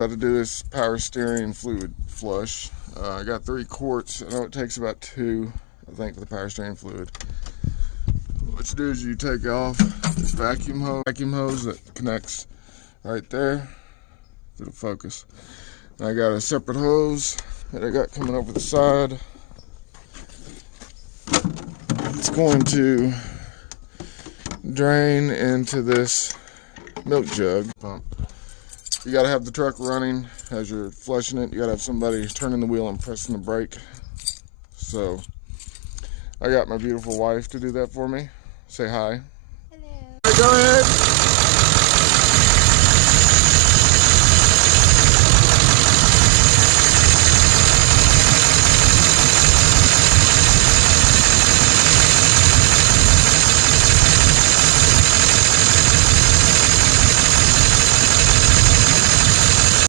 Got to do this power steering fluid flush. I got 3 quarts. I know it takes about 2, I think, for the power steering fluid. What you do is you take off this vacuum hose that connects right there to the focus. And I got a separate hose that I got coming over the side. It's going to drain into this milk jug pump. You got to have the truck running as you're flushing it. You got to have somebody turning the wheel and pressing the brake. So I got my beautiful wife to do that for me. Say hi. Hello. Go ahead.